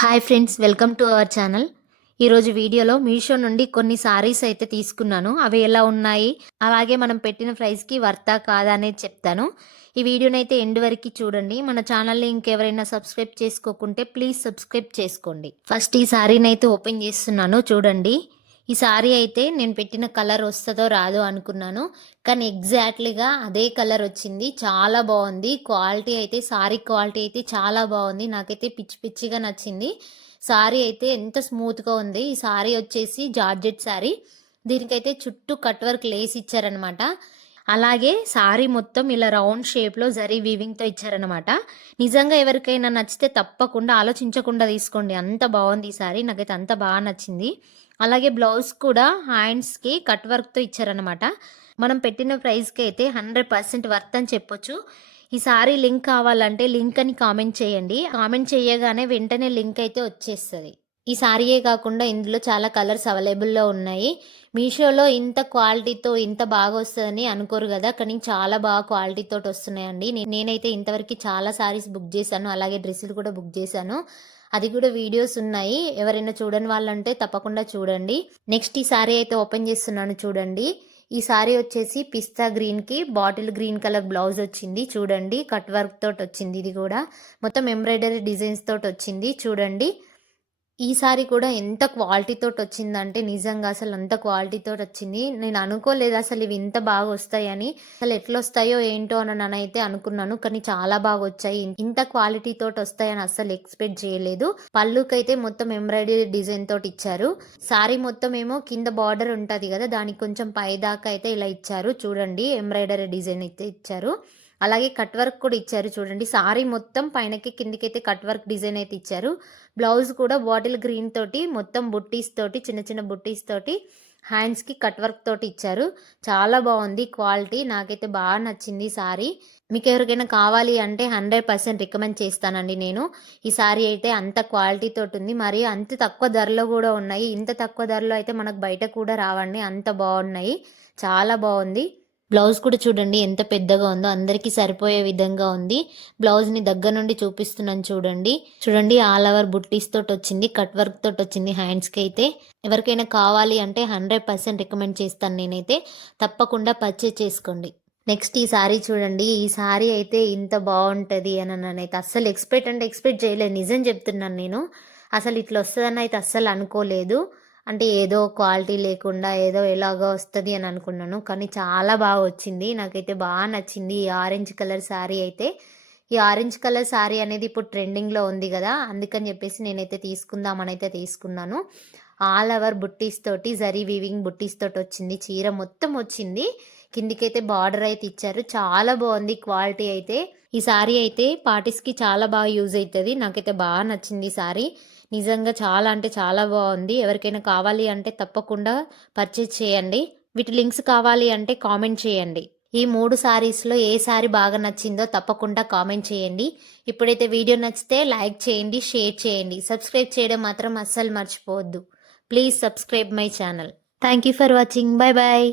Hi friends, welcome to our channel. ఈరోజు వీడియోలో మీషో నుండి కొన్ని సారీస్ అయితే తీసుకున్నాను. అవి ఎలా ఉన్నాయి, అలాగే మనం పెట్టిన ప్రైస్కి వర్తా కాదా అనేది చెప్తాను. ఈ వీడియోనైతే ఎండ్ వరకు చూడండి. మన ఛానల్ని ఇంకెవరైనా సబ్స్క్రైబ్ చేసుకోకుంటే ప్లీజ్ సబ్స్క్రైబ్ చేసుకోండి. ఫస్ట్ ఈ సారీని అయితే ఓపెన్ చేస్తున్నాను, చూడండి. ఈ సారీ అయితే నేను పెట్టిన కలర్ వస్తుందో రాదో అనుకున్నాను, కానీ ఎగ్జాక్ట్లీగా అదే కలర్ వచ్చింది. చాలా బాగుంది. క్వాలిటీ అయితే, సారీ క్వాలిటీ అయితే చాలా బాగుంది. నాకైతే పిచ్చి పిచ్చిగా నచ్చింది. సారీ అయితే ఎంత స్మూత్గా ఉంది. ఈ సారీ వచ్చేసి జార్జెట్ సారీ. దీనికైతే చుట్టూ కట్ వర్క్ లేస్ ఇచ్చారనమాట. అలాగే సారీ మొత్తం ఇలా రౌండ్ షేప్లో జరీ వీవింగ్తో ఇచ్చారనమాట. నిజంగా ఎవరికైనా నచ్చితే తప్పకుండా ఆలోచించకుండా తీసుకోండి. అంత బాగుంది ఈ సారీ, నాకైతే అంత బాగా నచ్చింది. అలాగే బ్లౌజ్ కూడా హ్యాండ్స్కి కట్ వర్క్తో ఇచ్చారనమాట. మనం పెట్టిన ప్రైస్కి అయితే 100% వర్త్ అని చెప్పొచ్చు. ఈ సారీ లింక్ కావాలంటే లింక్ అని కామెంట్ చేయండి. కామెంట్ చేయగానే వెంటనే లింక్ అయితే వచ్చేస్తుంది. ఈ సారీయే కాకుండా ఇందులో చాలా కలర్స్ అవైలబుల్లో ఉన్నాయి. మీషోలో ఇంత క్వాలిటీతో ఇంత బాగా వస్తుందని అనుకోరు కదా, కానీ చాలా బాగా క్వాలిటీతో వస్తున్నాయండి. నేనైతే ఇంతవరకు చాలా సారీస్ బుక్ చేశాను, అలాగే డ్రెస్సులు కూడా బుక్ చేశాను. అది కూడా వీడియోస్ ఉన్నాయి. ఎవరైనా చూడని వాళ్ళంటే తప్పకుండా చూడండి. నెక్స్ట్ ఈ సారీ అయితే ఓపెన్ చేస్తున్నాను, చూడండి. ఈ సారీ వచ్చేసి పిస్తా గ్రీన్కి బాటిల్ గ్రీన్ కలర్ బ్లౌజ్ వచ్చింది. చూడండి, కట్ వర్క్ తోటి వచ్చింది. ఇది కూడా మొత్తం ఎంబ్రాయిడరీ డిజైన్స్ తోటి వచ్చింది. చూడండి, ఈ సారీ కూడా ఎంత క్వాలిటీతోటి వచ్చిందంటే నిజంగా అసలు అంత క్వాలిటీతోటి వచ్చింది. నేను అనుకోలేదు అసలు ఇవి ఇంత బాగా వస్తాయని. అసలు ఎట్లా వస్తాయో ఏంటో అని నేనైతే అనుకున్నాను, కానీ చాలా బాగా వచ్చాయి. ఇంత క్వాలిటీతోటి వస్తాయని అసలు ఎక్స్పెక్ట్ చేయలేదు. పళ్ళుకైతే మొత్తం ఎంబ్రాయిడరీ డిజైన్ తోటి ఇచ్చారు. సారీ మొత్తం ఏమో కింద బార్డర్ ఉంటుంది కదా, దానికి కొంచెం పై దాకా అయితే ఇలా ఇచ్చారు. చూడండి, ఎంబ్రాయిడరీ డిజైన్ అయితే ఇచ్చారు. అలాగే కట్ వర్క్ కూడా ఇచ్చారు. చూడండి, సారీ మొత్తం పైనకి కిందికైతే కట్ వర్క్ డిజైన్ అయితే ఇచ్చారు. బ్లౌజ్ కూడా బాటిల్ గ్రీన్ తోటి మొత్తం బుట్టీస్ తోటి, చిన్న చిన్న బుట్టీస్ తోటి హ్యాండ్స్కి కట్ వర్క్ తోటి ఇచ్చారు. చాలా బాగుంది క్వాలిటీ, నాకైతే బాగా నచ్చింది సారీ. మీకు ఎవరికైనా కావాలి అంటే 100% రికమెండ్ చేస్తానండి నేను. ఈ సారీ అయితే అంత క్వాలిటీ తోటి ఉంది, మరి అంత తక్కువ ధరలో కూడా ఉన్నాయి. ఇంత తక్కువ ధరలో అయితే మనకు బయట కూడా రావండి, అంత బాగున్నాయి. చాలా బాగుంది. బ్లౌజ్ కూడా చూడండి ఎంత పెద్దగా ఉందో, అందరికీ సరిపోయే విధంగా ఉంది. బ్లౌజ్ని దగ్గర నుండి చూపిస్తున్నాను, చూడండి. చూడండి, ఆల్ ఓవర్ బుట్టీస్ తోటి వచ్చింది, కట్ వర్క్ తోటి వచ్చింది హ్యాండ్స్కి అయితే. ఎవరికైనా కావాలి అంటే 100% రికమెండ్ చేస్తాను నేనైతే. తప్పకుండా పర్చేజ్ చేసుకోండి. నెక్స్ట్ ఈ సారీ చూడండి. ఈ సారీ అయితే ఇంత బాగుంటుంది అని నేనైతే అస్సలు ఎక్స్పెక్ట్ చేయలేదు. నిజం చెప్తున్నాను, నేను అసలు ఇట్లా వస్తుందని అయితే అస్సలు అనుకోలేదు. అంటే ఏదో క్వాలిటీ లేకుండా ఏదో ఎలాగో వస్తుంది అని అనుకున్నాను, కానీ చాలా బాగా వచ్చింది. నాకైతే బాగా నచ్చింది ఈ ఆరెంజ్ కలర్ శారీ అయితే. ఈ ఆరెంజ్ కలర్ శారీ అనేది ఇప్పుడు ట్రెండింగ్లో ఉంది కదా, అందుకని చెప్పేసి నేనైతే తీసుకుందామని అయితే తీసుకున్నాను. ఆల్ ఓవర్ బుట్టీస్ తోటి, జరీ వీవింగ్ బుట్టీస్ తోటి వచ్చింది. చీర మొత్తం వచ్చింది. కిందికైతే బార్డర్ అయితే ఇచ్చారు. చాలా బాగుంది క్వాలిటీ అయితే. ఈ సారీ అయితే పార్టీస్కి చాలా బాగా యూజ్ అవుతుంది. నాకైతే బాగా నచ్చింది ఈ సారీ. నిజంగా చాలా అంటే చాలా బాగుంది. ఎవరికైనా కావాలి అంటే తప్పకుండా పర్చేజ్ చేయండి. వీటి లింక్స్ కావాలి అంటే కామెంట్ చేయండి. ఈ 3 సారీస్లో ఏ సారీ బాగా నచ్చిందో తప్పకుండా కామెంట్ చేయండి. ఇప్పుడైతే వీడియో నచ్చితే లైక్ చేయండి, షేర్ చేయండి. సబ్స్క్రైబ్ చేయడం మాత్రం అస్సలు మర్చిపోవద్దు. Please subscribe my channel. Thank you for watching. Bye bye.